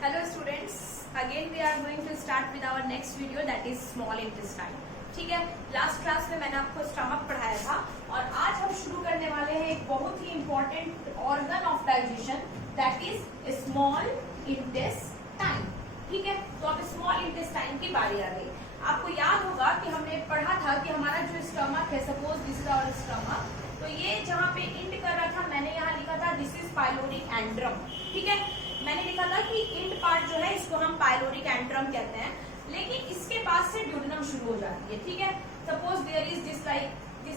Hello students, again we are going to start with our next video that is small intestine. ठीक है, last class में मैंने आपको stomach पढ़ाया था और आज हम शुरू करने वाले हैं एक बहुत ही important organ of digestion that is small intestine. ठीक है, तो अब स्मॉल इंटेस्टाइन की बारी आ गई. आपको याद होगा कि हमने पढ़ा था कि हमारा जो स्टमक है, suppose this is our stomach, तो ये जहाँ पे इंड कर रहा था मैंने यहाँ लिखा था दिस इज पाइलोरिक एंट्रम. ठीक है, मैंने लिखा था कि इंड पार्ट जो है इसको हम पाइलोरिक एंट्रम कहते हैं, लेकिन इसके बाद से ड्यूडेनम शुरू हो जाती है. ठीक है, suppose there is this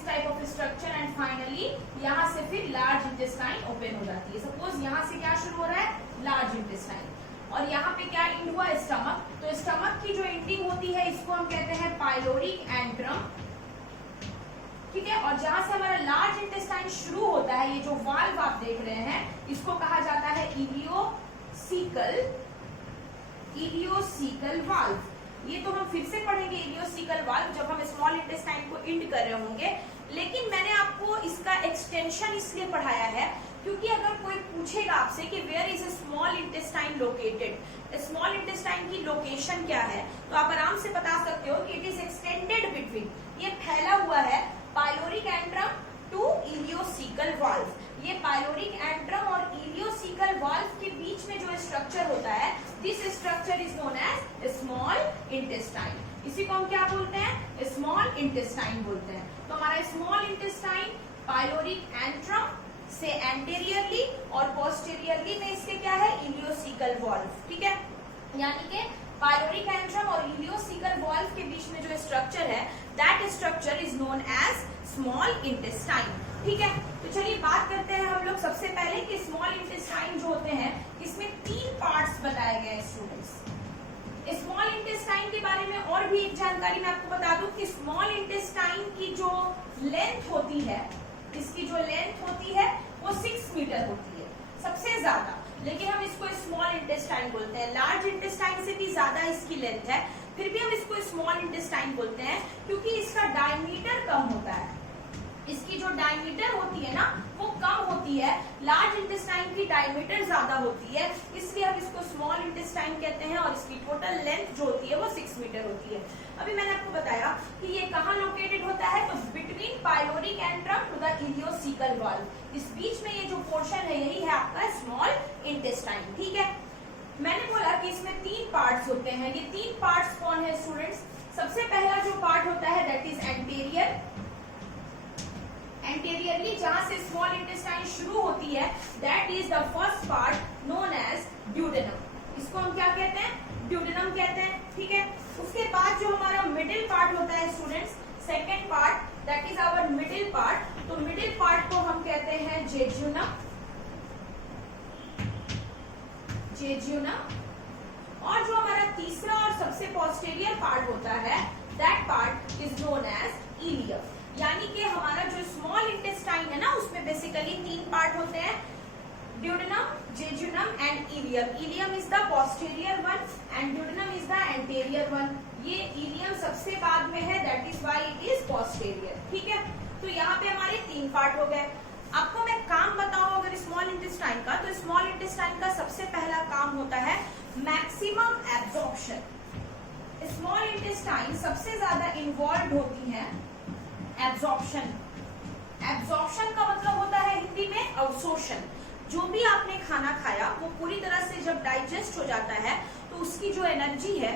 type of structure and finally यहाँ से फिर लार्ज इंटेस्टाइन ओपन हो जाती है. सपोज यहाँ से क्या शुरू हो रहा है, लार्ज इंटेस्टाइन, और यहाँ पे क्या इंड हुआ, स्टमक. तो स्टमक की जो इंडिंग होती है इसको हम कहते हैं पाइलोरिक एंट्रम. ठीक है, और जहां से हमारा लार्ज इंटेस्टाइन शुरू होता है, ये जो वाल्व आप देख रहे हैं इसको कहा जाता है इलियोसिकल वाल्व. ये तो हम फिर से पढ़ेंगे इलियोसिकल वाल्व जब हम स्मॉल इंटेस्टाइन को इंड कर रहे होंगे. लेकिन मैंने आपको इसका एक्सटेंशन इसलिए पढ़ाया है क्योंकि अगर कोई पूछेगा आपसे कि where is a small intestine located, small intestine की लोकेशन क्या है, तो आप आराम से बता सकते हो कि इट इज एक्सटेंडेड बिटवीन, ये फैला हुआ है pyloric antrum to ileocaecal valve. ये पाइलोरिक एंट्रम और इलियोसिकल वाल्व के बीच में जो स्ट्रक्चर होता है, this structure is known as small intestine. इसी को हम क्या बोलते हैं, स्मॉल इंटेस्टाइन बोलते हैं. तो हमारा स्मॉल इंटेस्टाइन पाइलोरिक एंट्रम से एंटेरियरली और पोस्टीरियरली में इसके क्या है, इलियोसिकल वाल्व. ठीक है, यानी कि पाइलोरिक एंट्रम और इलियोसिकल वाल्व के बीच में जो स्ट्रक्चर है that structure is known as small intestine. ठीक है, तो चलिए बात करते हैं हम लोग सबसे पहले कि स्मॉल इंटेस्टाइन जो होते हैं इसमें 3 पार्ट्स बताए गए हैं स्टूडेंट्स. स्मॉल इंटेस्टाइन के बारे में और भी एक जानकारी मैं आपको बता दूं कि स्मॉल इंटेस्टाइन की जो लेंथ होती है, इसकी जो लेंथ होती है वो 6 मीटर होती है सबसे ज्यादा, लेकिन हम इसको स्मॉल इंटेस्टाइन बोलते हैं. लार्ज इंटेस्टाइन से भी ज्यादा इसकी लेंथ है, फिर भी हम इसको स्मॉल इंटेस्टाइन बोलते हैं क्योंकि इसका डायमीटर कम होता है. इसकी जो डायमीटर होती है ना वो कम होती है, लार्ज इंटेस्टाइन की डायमीटर ज्यादा होती है, इसलिए हम इसको स्मॉल इंटेस्टाइन कहते हैं. और इसकी टोटल लेंथ जो होती है वो 6 मीटर होती है. अभी मैंने आपको बताया कि ये कहाँ लोकेटेड होता है, तो between pyloric antrum to the ileocaecal valve, इस बीच में ये जो पोर्शन है यही है आपका स्मॉल इंटेस्टाइन. ठीक है, मैंने बोला कि इसमें 3 पार्ट्स होते हैं. ये 3 पार्ट्स कौन है स्टूडेंट्स, सबसे पहला जो पार्ट होता है दैट इज एंटीरियर. एंटीरियरली जहां से स्मॉल इंटेस्टाइन शुरू होती है that is the first part known as duodenum. इसको हम क्या कहते हैं, ड्यूडेनम कहते हैं. ठीक है, उसके बाद जो हमारा मिडिल पार्ट होता है students, second part that is our middle part. तो मिडिल पार्ट को हम कहते हैं जेजुनम. और जो हमारा तीसरा और सबसे पोस्टीरियर पार्ट होता है that part is known as ileum. यानी कि हमारा जो स्मॉल इंटेस्टाइन है ना उसमें बेसिकली 3 पार्ट होते हैं, duodenum, jejunum and ileum. Ilium is the posterior one and duodenum is the anterior one. ये इलियम सबसे बाद में है that is why it is posterior. ठीक है, तो यहाँ पे हमारे 3 पार्ट हो गए. आपको मैं काम बताऊं अगर स्मॉल इंटेस्टाइन का, तो स्मॉल इंटेस्टाइन का सबसे पहला काम होता है मैक्सिमम एब्जॉर्प्शन. स्मॉल इंटेस्टाइन सबसे ज्यादा इन्वॉल्व होती है एब्जॉर्प्शन. एब्जॉर्प्शन का मतलब होता है हिंदी में अवशोषण. जो भी आपने खाना खाया वो पूरी तरह से जब डाइजेस्ट हो जाता है तो उसकी जो एनर्जी है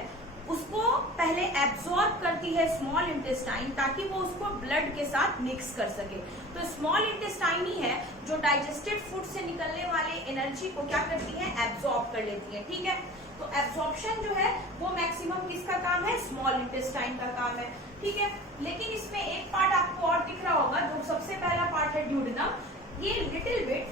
उसको पहले एब्जॉर्ब करती है स्मॉल इंटेस्टाइन ताकि वो उसको ब्लड के साथ मिक्स कर सके. तो स्मॉल इंटेस्टाइन ही है जो डाइजेस्टेड फूड से निकलने वाले एनर्जी को क्या करती है, एब्जॉर्ब कर लेती है. ठीक है, तो एब्जॉर्प्शन जो है वो मैक्सिमम किसका काम है, स्मॉल इंटेस्टाइन का काम है. ठीक है, लेकिन इसमें एक पार्ट आपको और दिख रहा होगा जो सबसे पहला पार्ट है ड्यूडेनम. ये little bit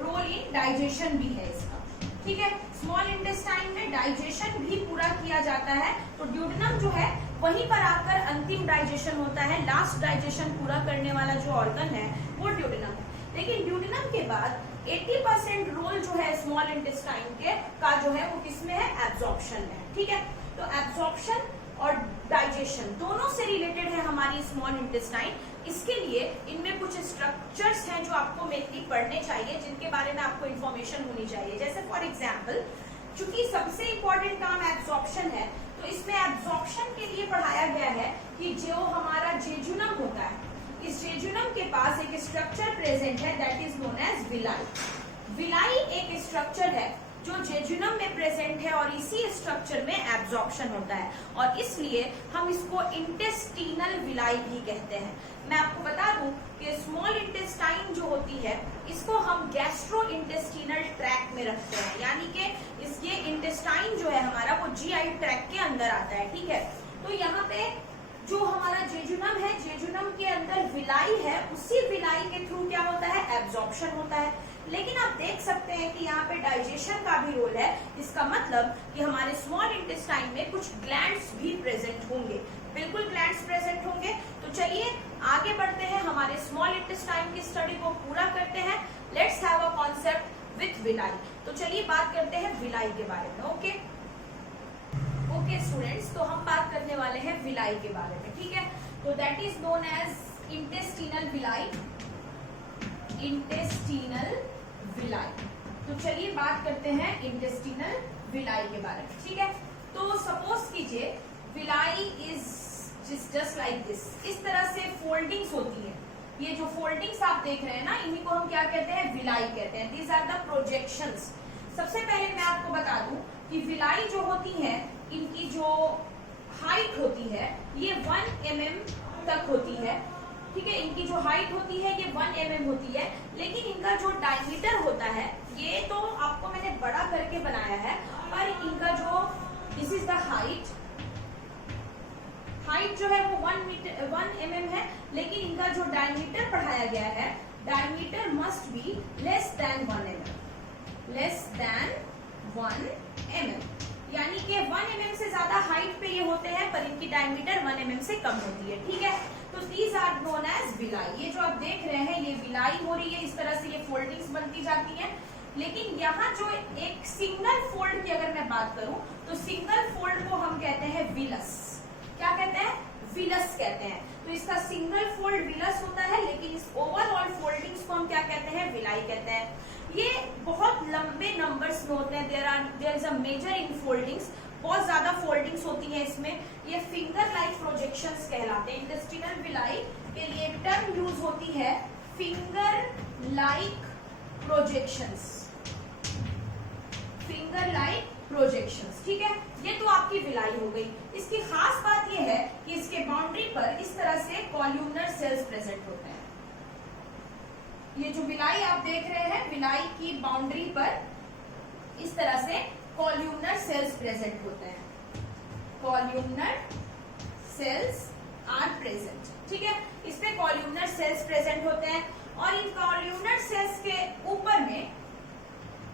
role in digestion भी है इसका. ठीक है, स्मॉल इंटेस्टाइन में डाइजेशन भी पूरा किया जाता है, तो ड्यूडेनम जो है वहीं पर आकर अंतिम डाइजेशन होता है. लास्ट डाइजेशन पूरा करने वाला जो ऑर्गन है वो ड्यूडेनम है. लेकिन ड्यूडेनम के बाद 80% रोल जो है स्मॉल इंटेस्टाइन के का जो है वो किसमें है, एब्जॉर्प्शन में. ठीक है, तो एब्जॉर्प्शन और डाइजेशन दोनों से रिलेटेड है हमारी स्मॉल इंटेस्टाइन. इसके लिए इनमें कुछ स्ट्रक्चर्स हैं जो आपको मेनली पढ़ने चाहिए, जिनके बारे में आपको इन्फॉर्मेशन होनी चाहिए। जैसे फॉर एग्जाम्पल, चूंकि सबसे इंपॉर्टेंट काम एब्जॉर्प्शन है, तो इसमें एब्जॉर्प्शन के लिए पढ़ाया गया है कि जो हमारा जेजुनम होता है, इस जेजुनम के पास एक स्ट्रक्चर प्रेजेंट है that is known as villi. Villi एक स्ट्रक्चर है जो जेजुनम में प्रेजेंट है और इसी स्ट्रक्चर में एब्जॉर्प्शन होता है, और इसलिए हम इसको इंटेस्टिनल विलाई भी कहते हैं। मैं आपको बता दूं कि स्मॉल इंटेस्टाइन जो होती है, इसको हम गैस्ट्रो इंटेस्टिनल ट्रैक्ट में रखते हैं, यानी कि ये इंटेस्टाइन जो है हमारा वो जीआई ट्रैक्ट के अंदर आता है, ठीक है। तो यहाँ पे जो हमारा जेजुनम है, जेजुनम के अंदर विलाई है, उसी विलाई के थ्रू क्या होता है, एब्जॉर्प्शन होता है। लेकिन आप देख सकते हैं कि यहाँ पे डाइजेशन का भी रोल है। इसका मतलब कि हमारे स्मॉल इंटेस्टाइन में कुछ ग्लैंड्स भी प्रेजेंट होंगे, बिल्कुल ग्लैंड्स प्रेजेंट होंगे। तो चलिए आगे बढ़ते हैं, हमारे स्मॉल इंटेस्टाइन की स्टडी को पूरा करते हैं। Let's have a concept with villi. तो चलिए बात करते हैं विलाई के बारे में। ओके स्टूडेंट्स, तो हम बात करने वाले हैं विलाई के बारे में, ठीक है। तो that is known as intestinal villi, intestinal villi. तो चलिए बात करते हैं इंटेस्टिनल विलाई के बारे में, ठीक है। तो सपोज कीजिए villi is just like this, इस तरह से फोल्डिंग्स होती है। ये जो फोल्डिंग्स आप देख रहे हैं ना, इन्हीं को हम क्या कहते हैं, विलाई कहते हैं। These are the projections. सबसे पहले मैं आपको बता दूं कि विलाई जो होती है, इनकी जो हाइट होती है ये 1 mm तक होती है, ठीक है। इनकी जो हाइट होती है ये 1 mm होती है, लेकिन इनका जो डायमीटर होता है, ये तो आपको मैंने बड़ा करके बनाया है, पर इनका जो दिस इज द हाइट जो है वो 1 mm है, लेकिन इनका जो डायमीटर पढ़ाया गया है, diameter must be less than 1 mm, less than 1 mm, यानी कि 1 mm से ज्यादा हाइट पे ये होते हैं, पर इनकी डायमीटर 1 mm से कम होती है, ठीक है। तो these are known as villi. ये जो आप देख रहे हैं ये विलाई हो रही है, इस तरह से ये फोल्डिंग्स बनती जाती हैं। लेकिन यहाँ जो एक सिंगल फोल्ड की अगर मैं बात करूं, तो सिंगल फोल्ड को हम कहते हैं विलस। क्या कहते हैं, विलस कहते हैं। तो इसका सिंगल फोल्ड विलस होता है, लेकिन इस ओवरऑल फोल्डिंग्स को हम क्या कहते हैं, विलाई कहते हैं। ये बहुत लंबे नंबर्स में होते हैं, there is a major in foldings, बहुत ज्यादा फोल्डिंग्स होती हैं इसमें। ये फिंगर लाइक प्रोजेक्शंस कहलाते हैं। इंटेस्टिनल विलाई के लिए टर्म यूज होती है finger like projections, finger like projections, ठीक है। ये तो आपकी विलाई हो गई। इसकी खास बात यह है कि इसके बाउंड्री पर इस तरह से कॉल्यूमनर सेल्स प्रेजेंट होते हैं। ये जो विलाई आप देख रहे हैं, विलाई की बाउंड्री पर इस तरह से कॉल्यूमनर सेल्स प्रेजेंट होते हैं, कॉल्यूमनर सेल्स आर प्रेजेंट, ठीक है। इसमें कॉल्यूमनर सेल्स प्रेजेंट होते हैं, और इन कॉल्यूमनर सेल्स के ऊपर में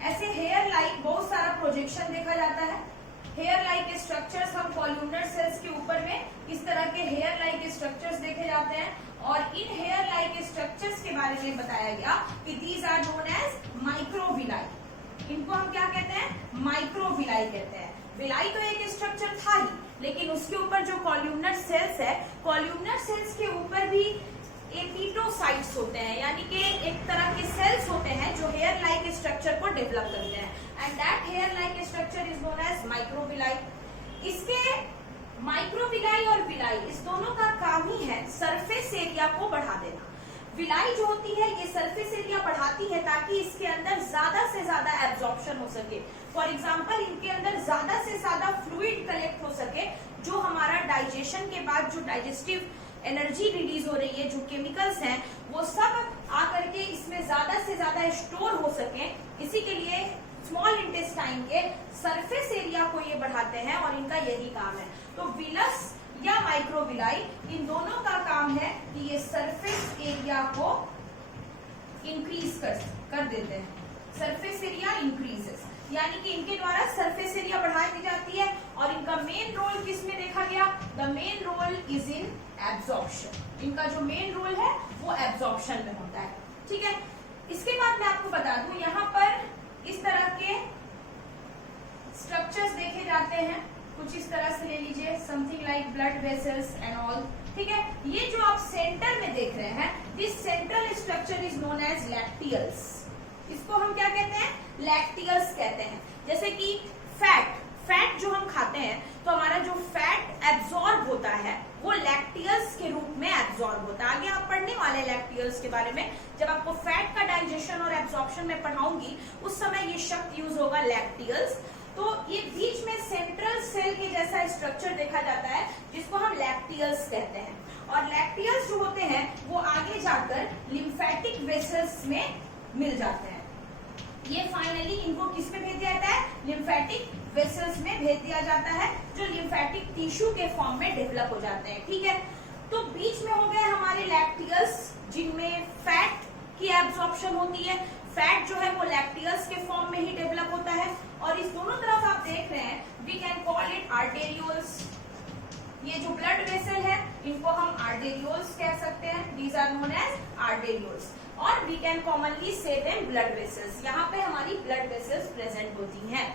ऐसे हेयर लाइक बहुत सारा प्रोजेक्शन देखा जाता है। हेयर लाइक स्ट्रक्चर्स हम कॉल्यूमनर सेल्स के ऊपर में इस तरह के हेयर लाइक स्ट्रक्चर्स देखे जाते हैं, और इन हेयर लाइक स्ट्रक्चर्स के बारे में बताया गया कि these are known as microvilli. इनको हम क्या कहते हैं, माइक्रोविलाई कहते हैं। विलाई तो एक स्ट्रक्चर था ही, लेकिन उसके ऊपर जो कॉल्यूमनर सेल्स है, कॉल्यूमनर सेल्स के ऊपर भी एपिटोसाइट्स होते हैं, यानी कि एक तरह के सेल्स होते हैं जो हेयर लाइक स्ट्रक्चर को डेवलप करते हैं, and that hair like structure is known as microvilli. इसके माइक्रोविलाई और विलाई इस दोनों का काम ही है सरफेस एरिया को बढ़ा देना। विलाई जो होती है ये सरफेस एरिया बढ़ाती है ताकि इसके अंदर ज्यादा से ज्यादा एब्जॉर्प्शन हो सके। फॉर एग्जाम्पल, इनके अंदर ज्यादा से ज्यादा फ्लूइड कलेक्ट हो सके, जो हमारा डाइजेशन के बाद जो डाइजेस्टिव एनर्जी रिलीज हो रही है, जो केमिकल्स हैं, वो सब आकर के इसमें ज्यादा से ज्यादा स्टोर हो सके। इसी के लिए स्मॉल इंटेस्टाइन के सरफेस एरिया को ये बढ़ाते हैं, और इनका यही काम है। तो विलस या माइक्रोविलाई, इन दोनों का काम है कि ये सरफेस एरिया को इंक्रीज कर देते हैं। सरफेस एरिया इंक्रीजेस, यानी कि इनके द्वारा सरफेस एरिया बढ़ाई दी जाती है, और इनका मेन रोल किस में देखा गया, the main role is in absorption. इनका जो मेन रोल है वो एब्जॉर्प्शन में होता है, ठीक है। इसके बाद मैं आपको बता दूं, यहाँ पर इस तरह के स्ट्रक्चर्स देखे जाते हैं, कुछ इस तरह से ले लीजिए, something like blood vessels and all, ठीक है। ये जो आप सेंटर में देख रहे हैं, this central structure is known as lacteals. इसको हम क्या कहते हैं? लैक्टियल्स कहते हैं। जैसे कि फैट जो हम खाते हैं तो हमारा जो फैट एब्जॉर्ब होता है वो लैक्टियल्स के रूप में एब्जॉर्ब होता है। आगे आप पढ़ने वाले लैक्टियल्स के बारे में, जब आपको फैट का डाइजेशन और एब्जॉर्प्शन में पढ़ाऊंगी उस समय ये शब्द यूज होगा लैक्टियल्स। तो ये बीच में सेंट्रल सेल के जैसा स्ट्रक्चर देखा जाता है जिसको हम लैक्टियल्स कहते हैं। और लैक्टियल्स जो होते हैं वो आगे जाकर लिम्फेटिक वेसल्स में मिल जाते हैं। ये फाइनली इनको किस में भेज दिया जाता है? लिम्फेटिक वेसल्स में भेज दिया जाता है, जो लिम्फेटिक टिश्यू के फॉर्म में डेवलप हो जाते हैं। ठीक है, तो बीच में हो गए हमारे लैक्टियल्स जिनमें फैट की एब्जॉर्प्शन होती है। फैट जो है वो लैक्टियल्स के फॉर्म में ही डेवलप होता है। और इस दोनों तरफ आप देख रहे हैं, we can call it arterioles. ये जो ब्लड वेसल है इनको हम आर्टेरियोल्स कह सकते हैं। These are known as arterioles. और we can commonly say them blood vessels. यहाँ पे हमारी ब्लड वेसल्स प्रेजेंट होती हैं।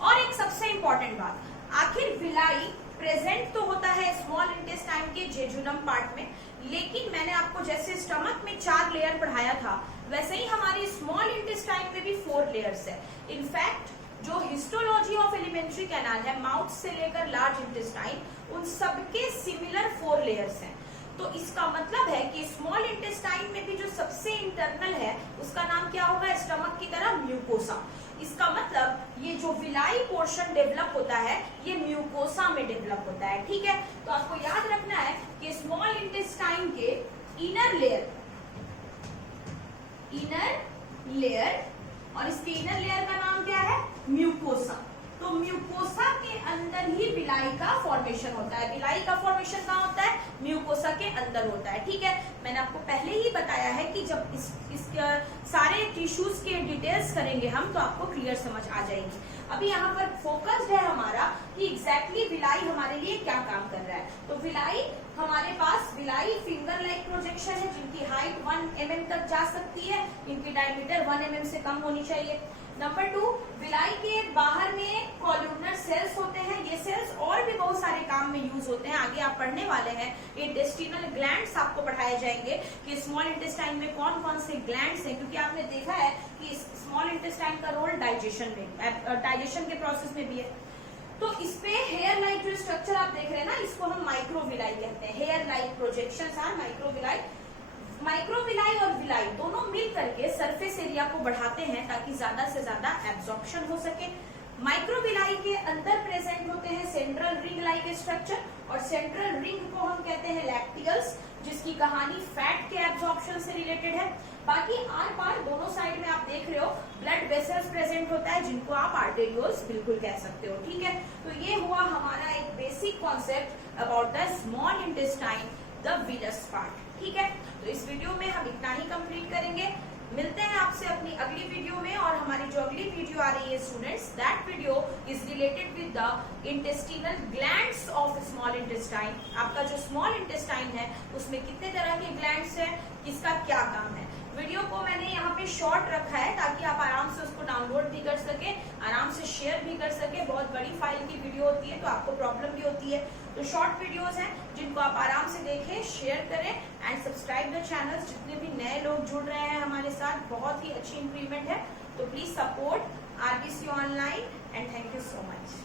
और एक सबसे इंपॉर्टेंट बात, आखिर विलाई प्रेजेंट तो होता है स्मॉल इंटेस्टाइन के जेजुनम पार्ट में, लेकिन मैंने आपको जैसे स्टमक में 4 लेयर पढ़ाया था वैसे ही हमारी स्मॉल इंटेस्टाइन में भी 4 लेयर्स है। इनफैक्ट जो हिस्टोलॉजी ऑफ एलिमेंट्री कैनाल है, माउथ से लेकर लार्ज इंटेस्टाइन, उन सबके सिमिलर 4 लेयर्स हैं। तो इसका मतलब है कि स्मॉल इंटेस्टाइन में भी जो सबसे इंटरनल है उसका नाम क्या होगा? स्टमक की तरह म्यूकोसा। इसका मतलब ये जो विलाई पोर्शन डेवलप होता है ये म्यूकोसा में डेवलप होता है। ठीक है, तो आपको याद रखना है कि स्मॉल इंटेस्टाइन के इनर लेयर और इसके इनर लेयर का नाम क्या है? म्यूकोसा। तो म्यूकोसा के अंदर ही विलाई का फॉर्मेशन होता है। विलाई का फॉर्मेशन कहाँ होता है? म्यूकोसा के अंदर होता है। ठीक है, मैंने आपको पहले ही बताया है कि जब इस सारे टिश्यूज के डिटेल्स करेंगे हम तो आपको क्लियर समझ आ जाएगी। अभी यहाँ पर फोकस्ड है हमारा कि एग्जैक्टली विलाई हमारे लिए क्या काम कर रहा है। तो विलाई हमारे पास विलाई फिंगर लाइक प्रोजेक्शन है जिनकी हाइट 1 mm तक जा सकती है, इनकी डायमीटर 1 mm से कम होनी चाहिए। नंबर 2, विलाई के बाहर में कॉल्यूमनर सेल्स होते हैं। ये सेल्स और भी बहुत सारे काम में यूज होते हैं, आगे आप पढ़ने वाले हैं। इंटेस्टिनल ग्लैंड्स आपको पढ़ाए जाएंगे कि स्मॉल इंटेस्टाइन में कौन कौन से ग्लैंड्स हैं, क्योंकि आपने देखा है कि स्मॉल इंटेस्टाइन का रोल डाइजेशन के प्रोसेस में भी है। तो इसपे हेयर लाइक जो स्ट्रक्चर आप देख रहे हैं ना, इसको हम माइक्रोविलाई कहते हैं। Hair like projections are microvilli. Microvilli और विलाई दोनों मिल करके सरफेस एरिया को बढ़ाते हैं ताकि ज्यादा से ज्यादा एब्जॉर्प्शन हो सके। माइक्रोविलाई के अंदर प्रेजेंट होते हैं सेंट्रल रिंग लाइक स्ट्रक्चर, और सेंट्रल रिंग को हम कहते हैं लैक्टियल्स, जिसकी कहानी फैट के एब्जॉर्प्शन से रिलेटेड है। बाकी आर पार दोनों साइड में आप देख रहे हो ब्लड वेसल्स प्रेजेंट होता है जिनको आप आर्टेरियोल्स बिल्कुल कह सकते हो। ठीक है, तो ये हुआ हमारा एक basic concept about the small intestine, the Venus part. ठीक है, तो इस वीडियो में हम इतना ही कंप्लीट करेंगे। मिलते हैं आपसे अपनी अगली वीडियो में। और हमारी जो अगली वीडियो आ रही है students, that video is related with the intestinal glands of small intestine. आपका जो स्मॉल इंटेस्टाइन है उसमें कितने तरह के ग्लैंड्स हैं, किसका क्या काम है। वीडियो को मैंने यहाँ पे शॉर्ट रखा है ताकि आप आराम से उसको डाउनलोड भी कर सके, आराम से शेयर भी कर सके। बहुत बड़ी फाइल की वीडियो होती है तो आपको प्रॉब्लम भी होती है, तो शॉर्ट वीडियोस हैं जिनको आप आराम से देखें, शेयर करें एंड सब्सक्राइब द चैनल। जितने भी नए लोग जुड़ रहे हैं हमारे साथ, बहुत ही अच्छी इंक्रीमेंट है, तो please support RBC online and thank you so much.